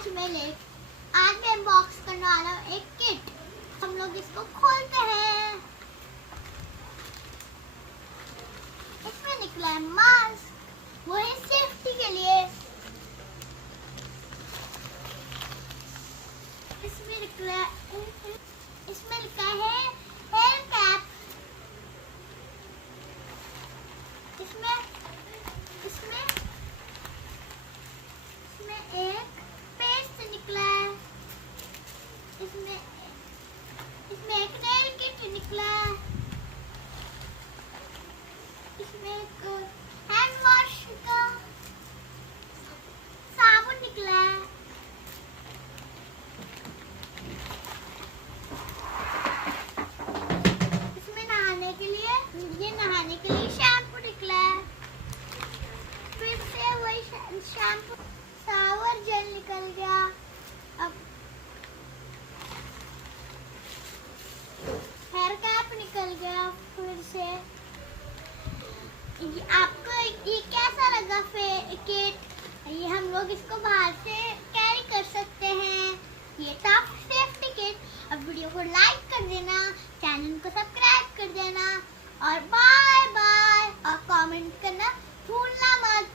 आज मैं अनबॉक्स करने वाला हूँ एक किट। हम लोग इसको खोलते हैं। इसमें निकला है मास्क, वो है सेफ्टी के लिए। इसमें लिखा है हेयर कैप। इसमें एक पेस्ट निकला है। इसमें एक नेल किट निकला है। इसमें एक हैंड वॉश का साबुन निकला है। इसमें नहाने के लिए शैम्पू निकला है। फिर से वही शैम्पू शावर जेल निकल गया। अब हेयर कैप निकल गया। फिर से आपको ये कैसा लगा किट? ये हम लोग इसको बाहर से कैरी कर सकते हैं। ये था सेफ्टी किट। अब वीडियो को लाइक कर देना, चैनल को सब्सक्राइब कर देना और बाय बाय, और कमेंट करना भूलना मत।